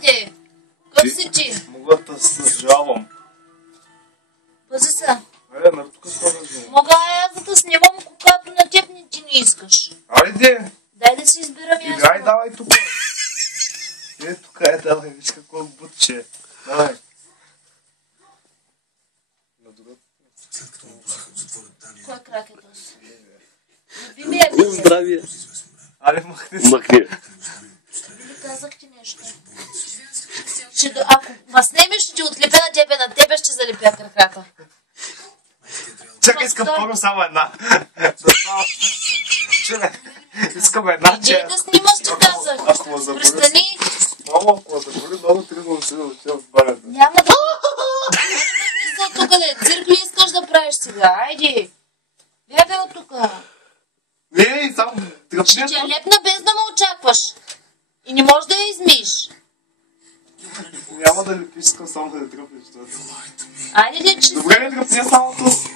де? Къв си ти? Мога да се жалвам. Пази се. Нали тук това разумно. Мога аз да снимам, когато на теб не ти не искаш. Айде! Дай да си избирам ясно. Играй, давай тук. Тук давай, виж какво бутче. Давай. Кой крак е този? Любимия ми е. Здравия. Али махни се. Махни. Или казах ти нещо? Ако ма снемеш, ще ти отлепя на тебе ще залепя краката. Чакай, искам първо само една. Искам една, че... Иди да снимаш, че казах. Ако ме заболи... Престани. Мамо, ако ме заболи, много трудно си да отивам в банята. Няма да... Влиза от тук, де. Цирк ли искаш да правиш сега? Айди. Бягай от тук. Не, само Ще тръпне. ти я лепна без да ме очакваш. И не можеш да я измиеш. Няма да лепиш, искам само да я тръпнеш. Айде, че... Добре, не тръпне само тук.